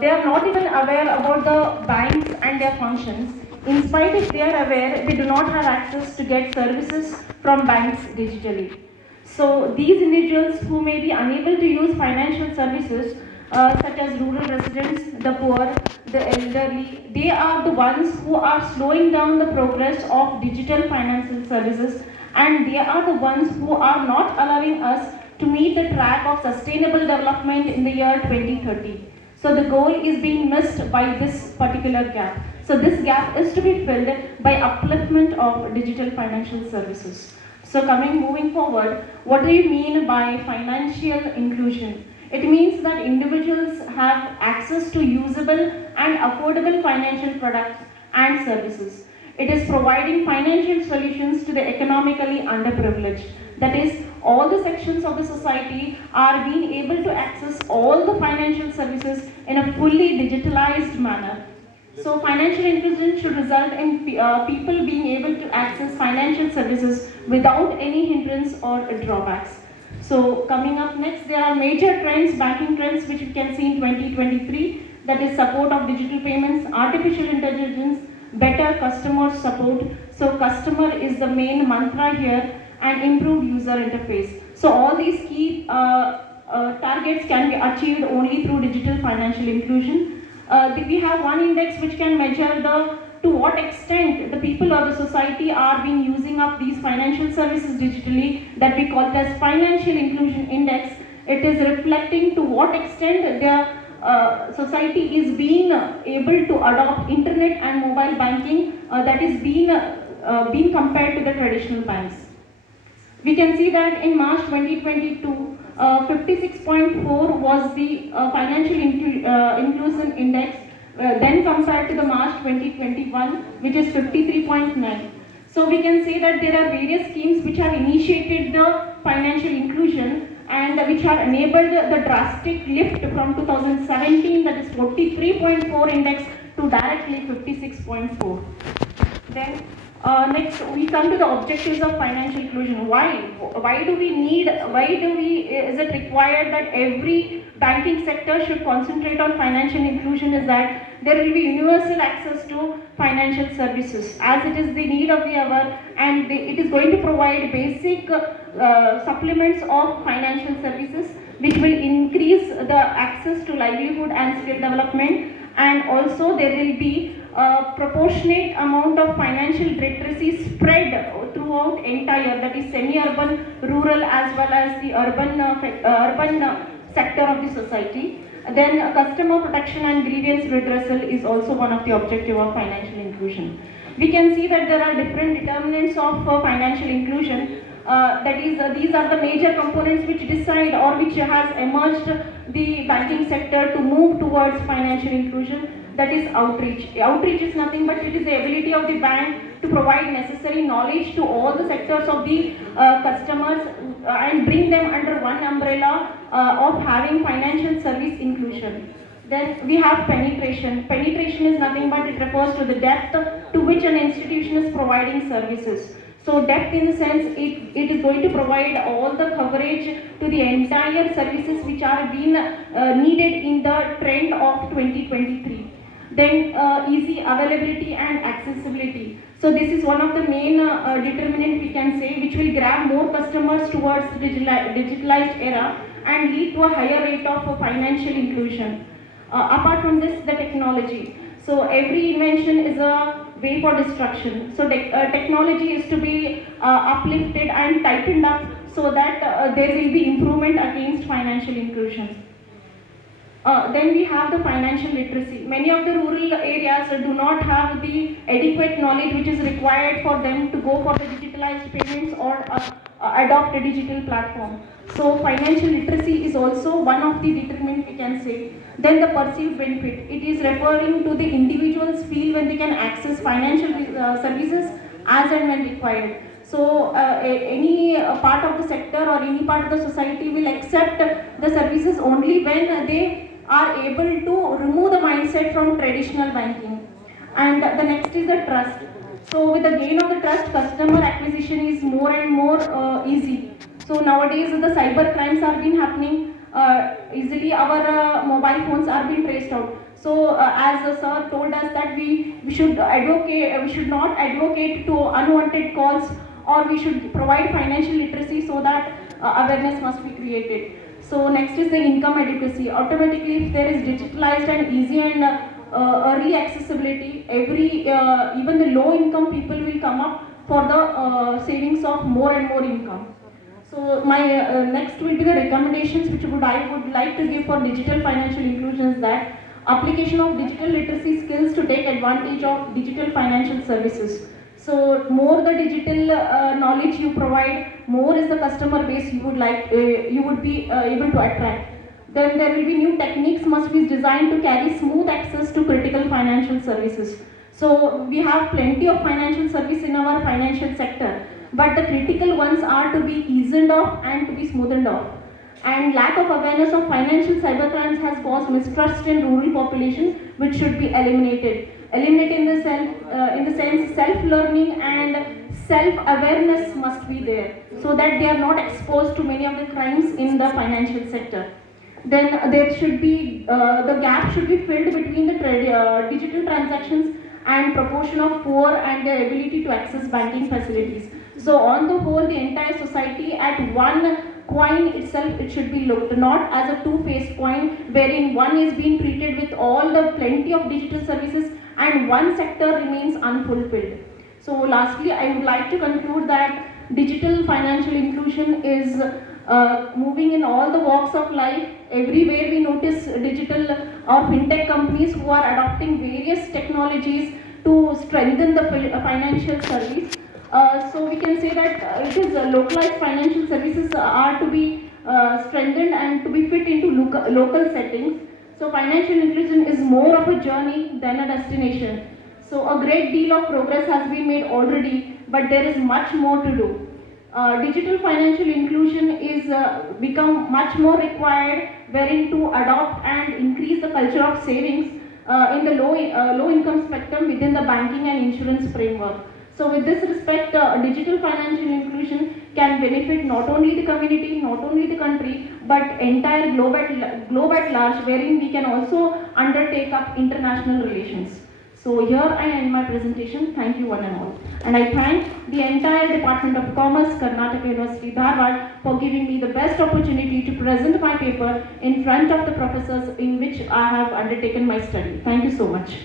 They are not even aware about the banks and their functions. In spite if they are aware, they do not have access to get services from banks digitally. So these individuals who may be unable to use financial services, such as rural residents, the poor, the elderly, they are the ones who are slowing down the progress of digital financial services, and they are the ones who are not allowing us to meet the track of sustainable development in the year 2030. So the goal is being missed by this particular gap. So this gap is to be filled by upliftment of digital financial services. So moving forward, what do you mean by financial inclusion? It means that individuals have access to usable and affordable financial products and services. It is providing financial solutions to the economically underprivileged. That is, all the sections of the society are being able to access all the financial services in a fully digitalized manner. So financial inclusion should result in people being able to access financial services without any hindrance or drawbacks. So coming up next, there are major trends, banking trends, which we can see in 2023. That is support of digital payments, artificial intelligence, better customer support. So customer is the main mantra here, and improved user interface. So all these key targets can be achieved only through digital financial inclusion. We have one index which can measure to what extent the people or the society are being using up these financial services digitally, that we call it as financial inclusion index. It is reflecting to what extent their society is being able to adopt internet and mobile banking, that is being compared to the traditional banks. We can see that in March 2022, 56.4 was the financial inclusion index, then compared to the March 2021, which is 53.9. So we can say that there are various schemes which have initiated the financial inclusion and which have enabled the drastic lift from 2017, that is 43.4 index, to directly 56.4. Then next we come to the objectives of financial inclusion. Why do we is it required that every banking sector should concentrate on financial inclusion? Is that there will be universal access to financial services, as it is the need of the hour, and it is going to provide basic supplements of financial services, which will increase the access to livelihood and skill development, and also there will be a proportionate amount of financial literacy spread throughout entire, that is semi-urban, rural, as well as the urban sector of the society. Then customer protection and grievance redressal is also one of the objective of financial inclusion. We can see that there are different determinants of financial inclusion. That is, these are the major components which decide or which has emerged the banking sector to move towards financial inclusion. That is outreach. Outreach is nothing but it is the ability of the bank to provide necessary knowledge to all the sectors of the customers and bring them under one umbrella of having financial service inclusion. Then we have penetration. Penetration is nothing but it refers to the depth to which an institution is providing services. So depth in the sense it is going to provide all the coverage to the entire services which are being needed in the trend of 2023. Then easy availability and accessibility. So this is one of the main determinant we can say, which will grab more customers towards the digitalized era and lead to a higher rate of financial inclusion. Apart from this, the technology. So every invention is a way for destruction. So technology is to be uplifted and tightened up so that there will be improvement against financial inclusion. Then we have the financial literacy. Many of the rural areas do not have the adequate knowledge which is required for them to go for the digitalized payments or adopt a digital platform. So financial literacy is also one of the determinants we can say. Then the perceived benefit. It is referring to the individuals feel when they can access financial services as and when required. So any part of the sector or any part of the society will accept the services only when they are able to remove the mindset from traditional banking. And the next is the trust. So with the gain of the trust, customer acquisition is more and more easy. So nowadays the cyber crimes are been happening. easily our mobile phones are being traced out. So as the sir told us that we should advocate, we should not advocate to unwanted calls, or we should provide financial literacy so that awareness must be created. So next is the income adequacy. Automatically, if there is digitalized and easy and early accessibility, even the low income people will come up for the savings of more and more income. So my next will be the recommendations which I would like to give for digital financial inclusion, is that application of digital literacy skills to take advantage of digital financial services. So more the digital knowledge you provide, more is the customer base you would be able to attract. Then there will be new techniques must be designed to carry smooth access to critical financial services. So we have plenty of financial service in our financial sector, but the critical ones are to be eased off and to be smoothened off. And lack of awareness of financial cybercrimes has caused mistrust in rural populations, which should be eliminated. Eliminated in the sense self-learning and self-awareness must be there, so that they are not exposed to many of the crimes in the financial sector. Then there should be the gap should be filled between the digital transactions and proportion of poor and their ability to access banking facilities. So on the whole, the entire society at one coin itself, it should be looked not as a two-faced coin wherein one is being treated with all the plenty of digital services and one sector remains unfulfilled. So lastly, I would like to conclude that digital financial inclusion is moving in all the walks of life. Everywhere we notice digital or fintech companies who are adopting various technologies to strengthen the financial service. So we can say that it is localized financial services are to be strengthened and to be fit into local settings. So financial inclusion is more of a journey than a destination. So a great deal of progress has been made already, but there is much more to do. Digital financial inclusion is become much more required, wherein to adopt and increase the culture of savings in the low income spectrum within the banking and insurance framework. So with this respect, digital financial inclusion can benefit not only the community, not only the country, but entire globe at large, wherein we can also undertake up international relations. So here I end my presentation. Thank you one and all. And I thank the entire Department of Commerce, Karnataka University, Dharwad, for giving me the best opportunity to present my paper in front of the professors in which I have undertaken my study. Thank you so much.